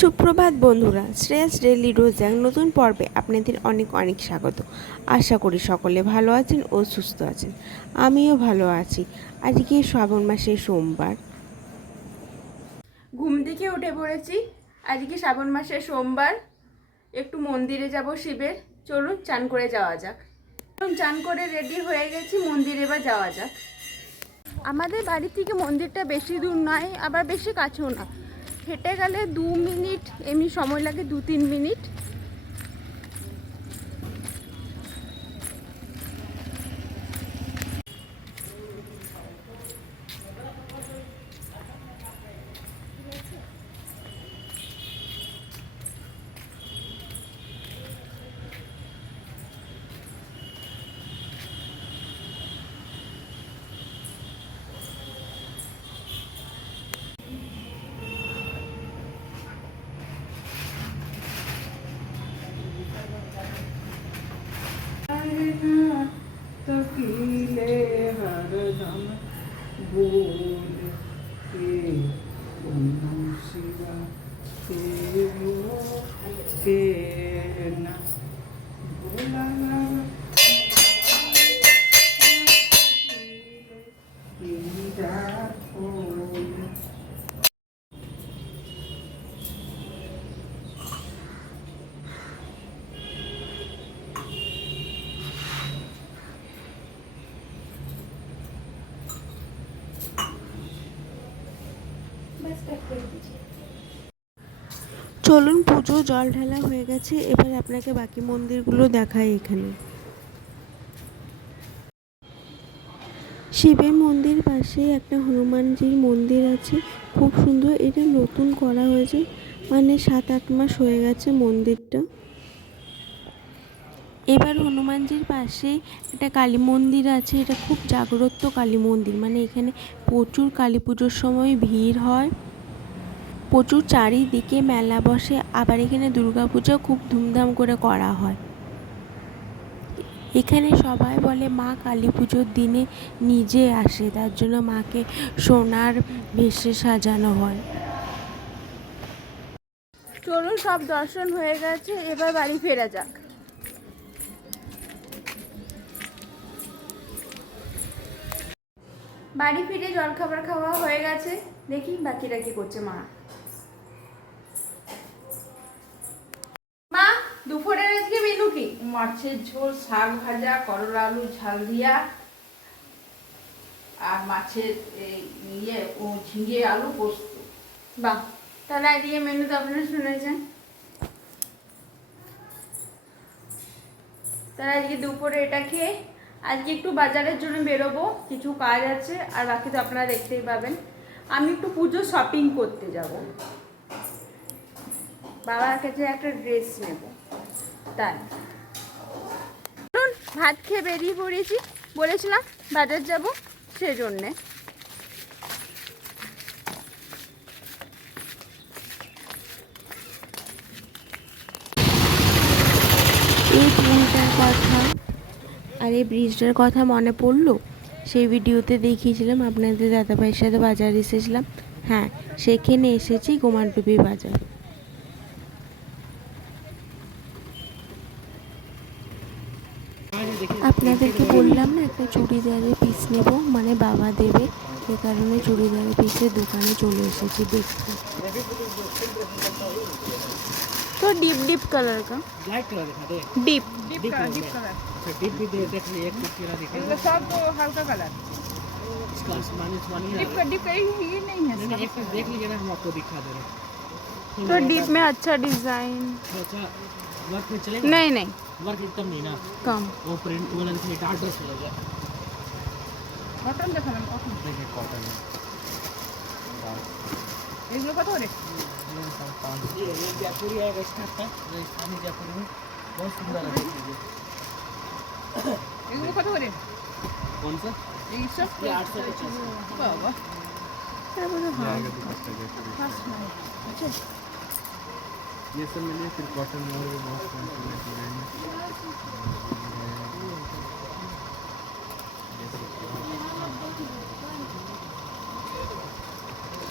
সুপ্রভাত বন্ধুরা, শ্রেয়াস ডেইলি রোজ এক নতুন পর্বে আপনাদের অনেক অনেক স্বাগত। আশা করি সকলে ভালো আছেন ও সুস্থ আছেন। আমিও ভালো আছি। আজকে শ্রাবণ মাসের সোমবার। ঘুম থেকে উঠে পড়েছি। আজকে শ্রাবণ মাসের সোমবার। একটু মন্দিরে যাব শিবের। চলুন চান করে যাওয়া যাক। চলুন চান করে রেডি হয়ে গেছি, মন্দিরে এবার যাওয়া যাক। আমাদের বাড়ি থেকে মন্দিরটা বেশি দূর নয়, আবার বেশি কাছেও না। হেঁটে গেলে 2 মিনিট, এমনি সময় লাগে 2-3 মিনিট। চলুন, পুজো জল ঢালা হয়ে গেছে। এবার আপনাকে বাকি মন্দিরগুলো দেখাই। এখানে শিবের মন্দির পাশে একটা হনুমানজির মন্দির আছে, খুব সুন্দর। এটা নতুন করা হয়েছে, মানে 7-8 মাস হয়ে গেছে মন্দিরটা। এবার হনুমানজির পাশে একটা কালী মন্দির আছে। এটা খুব জাগ্রত কালী মন্দির, মানে এখানে প্রচুর কালী পুজোর সময় ভিড় হয়, প্রচুর চারিদিকে মেলা বসে। আবার এখানে দুর্গাপুজো খুব ধুমধাম করে করা হয়। এখানে সবাই বলে মা কালী পুজোর দিনে নিজে আসে, তার জন্য মাকে সোনার বেশে সাজানো হয়। চলুন, সব দর্শন হয়ে গেছে, এবার বাড়ি ফেরা যাক। বাড়ি ফিরে জলখাবার খাওয়া হয়ে গেছে। দেখি বাকিরা কি করছে। মা দুপুরের আজকে মেনু কি? মাছের ঝোল, শাক ভাজা, করলা আলু ঝাল দিয়া, আর মাছের ঝিঙে আলু পোস্ত। বাহ, তাহলে আজকে মেনু তো আপনারা শুনেছেন। তাহলে আজকে দুপুরে এটা খেয়ে আজকে একটু বাজারের জন্য বেরোবো, কিছু কাজ আছে, আর বাকি তো আপনারা দেখতেই পাবেন। আমি একটু পুজো শপিং করতে যাব, বাবার কাছে একটা ড্রেস নেব, তাই ভাত খেয়ে বেরিয়ে পড়েছি। বলেছিলাম বাজার যাব, সেজন্যে। এই ব্রিজটার কথা আর এই ব্রিজটার কথা মনে পড়লো, সেই ভিডিওতে দেখিয়েছিলাম আপনাদের দাদাভাইয়ের সাথে বাজার এসেছিলাম। হ্যাঁ, সেখানে এসেছি কুমারটুপি বাজার। আপনাদেরকে বললাম না একটা চুড়িদারের পিস নেব, মানে বাবা দেবে, সে কারণে চুড়িদারের পিসের দোকানে চলে এসেছি দেখতে। तो डीप डीप कलर का, लाइट कलर दिखा दे। Deep deep colour deep colour फिर डिप भी देख लिए, एक कुछ किरा दिखा এগুলো সব হালকা কালার। इसका आसमान आसमानी है। डिप का ये नहीं है। नहीं एक देख लीजिए ना, हम आपको दिखा दे रहे हैं। तो डीप में अच्छा डिजाइन अच्छा वर्क में चलेगा? नहीं नहीं वर्क एकदम नहीं ना, कम। वो प्रिंट वाला इसमें डार्क ड्रेस मिलेगा। কটন দেখাবেন কটন। देखिए कॉटन है। এগুলো কত করে? ये जयपुरी है, वेस्टर्न का राजस्थानी जयपुरी में बहुत सुंदर है। देखिए এগুলো কত করে? कौन सा? এই সব ये 850। বাবা अच्छा ये सब मिलिए, फिर कॉटन में और भी बहुत क्वालिटी है।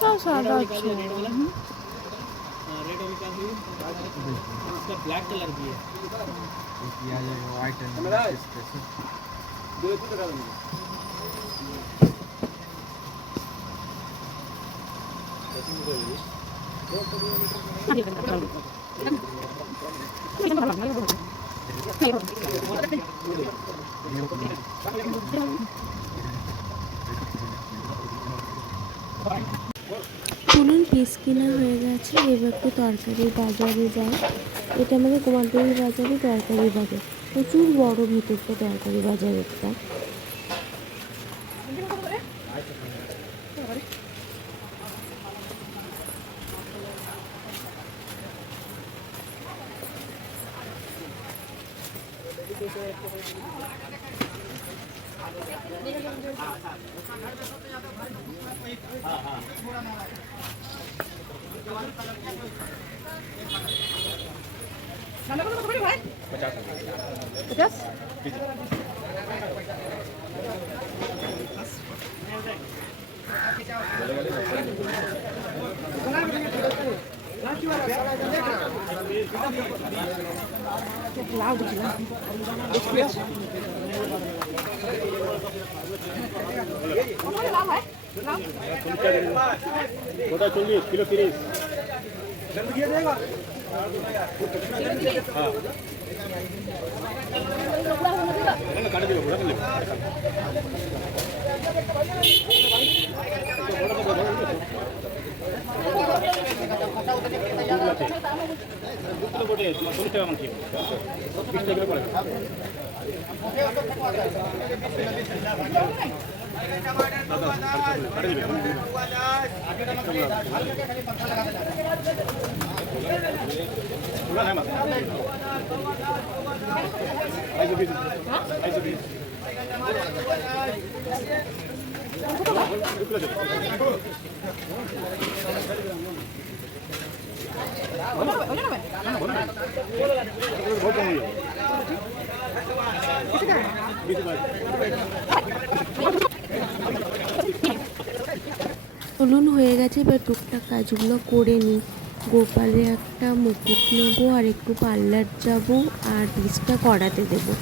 सब सादा रेड वाला, रेड वाला इसका ब्लैक कलर भी है, ये आ जाएगा व्हाइट एंड इस पे से। চলুন পিস কিনা হয়ে গেছে, এবার একটু তরকারির বাজারে যাই। এটা আমাদের কুমারটুলি বাজারে তরকারি বাজার, প্রচুর বড় ভিতরটা তরকারি বাজার একটা। গোটা 40 কিলো 30। কাটে দিবে ঘোরা দিলে তোমার 40 টাকা মাংস 20 টাকা করে কাটে দিবে চলুন হয়ে গেছে, এবার টুকটাক কাজগুলো করে নিই। গোপালের একটা মুকুট নেবো, আর একটু পার্লার যাব, আর পিসটা করাতে দেবো।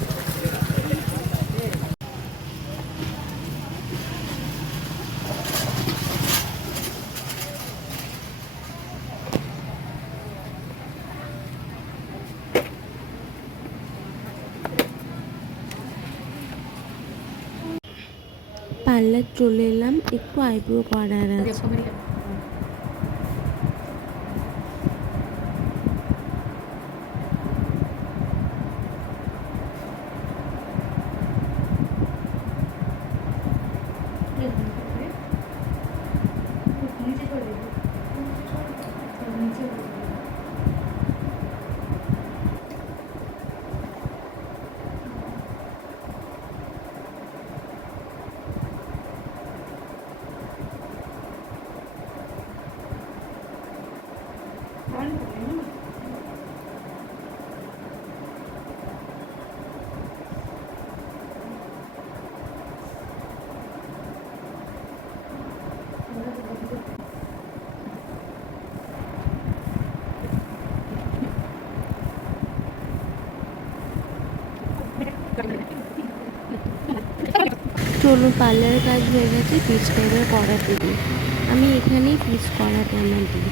পার্লার চলে এলাম, একটু আইব্রো করার আছে। চলুন পার্লারের কাজ হয়ে গেছে, পিসটা এবার করাতে দিই। আমি এখানেই পিস করাতে আমার দিই।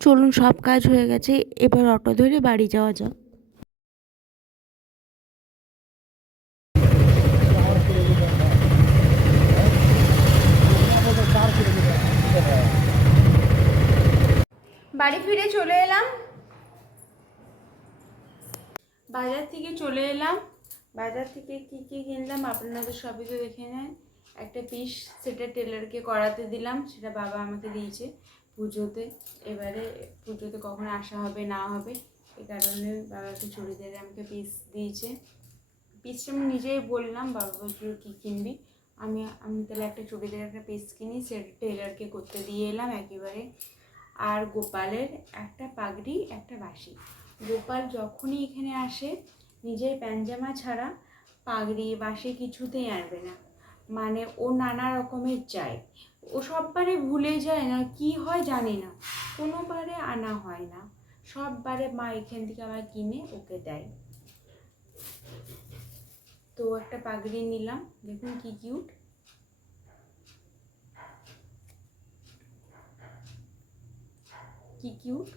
চলুন সব কাজ হয়ে গেছে, এবার অটো ধরে বাড়ি যাওয়া যাক। বাড়ি ফিরে চলে এলাম, বাজার থেকে চলে এলাম। বাজার থেকে কি কি কিনলাম আপনাদের সবই তো দেখে নেন। একটা পিস সেটা টেলারকে করাতে দিলাম, সেটা বাবা আমাকে দিয়েছে পুজোতে। এবারে পুজোতে কখন আসা হবে না হবে এই কারণে বাবাকে চুড়িদারে আমাকে পিস দিয়েছে। পিসটা আমি নিজেই বললাম, বাবা বলছিল কী কিনবি, আমি তাহলে একটা চুড়িদারের একটা পিস কিনি, সেটা টেলারকে করতে দিয়ে এলাম একেবারে। আর গোপালের একটা পাগড়ি, একটা বাঁশি। গোপাল যখনই এখানে আসে নিজের প্যান্ট-জামা ছাড়া পাগড়ি বাসি কিছুতেই আনবে না, মানে ও নানা রকমের চাই। ও সববারে ভুলে যায় না, কি হয় জানি না, কোনোবারে আনা হয় না, সববারে মা এখান থেকে আমার কিনে ওকে দেয়। তো একটা পাগড়ি নিলাম, দেখুন কি কিউট। কি কিউট।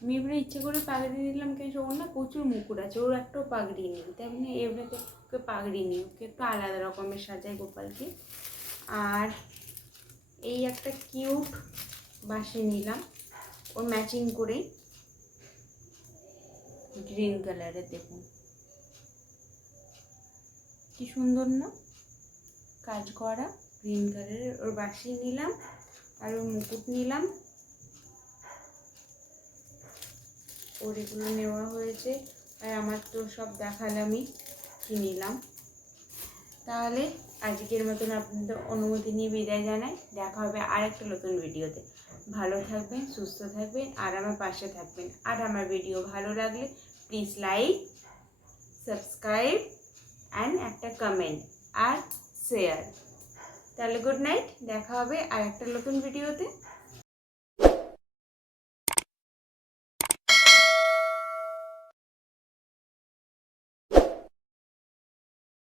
আমি এবারে ইচ্ছে করে পাগড়ি নিলাম, কেন ওর না প্রচুর মুকুট আছে, ওর একটাও পাগড়ি নেই, তাই মানে এবারে ওকে পাগড়ি নেই, ওকে একটু আলাদা রকমের সাজায় গোপালকে। আর এই একটা কিউট বাসি নিলাম, ওর ম্যাচিং করেই, গ্রিন কালারের, দেখুন কি সুন্দর না, কাজ করা গ্রিন কালারের। ওর বাসি নিলাম আর ওর মুকুট নিলাম। ওর এগুলো নেওয়া হয়েছে, আর আমার তো সব দেখালামই কি নিলাম। তাহলে আজকের মতন আপনাদের অনুমতি নিয়ে বিদায় জানাই। দেখা হবে আর একটা নতুন ভিডিওতে। ভালো থাকবেন, সুস্থ থাকবেন, আর আমার পাশে থাকবেন। আর আমার ভিডিও ভালো লাগলে প্লিজ লাইক, সাবস্ক্রাইব অ্যান্ড একটা কমেন্ট আর শেয়ার। তাহলে গুড নাইট, দেখা হবে আর একটা নতুন ভিডিওতে।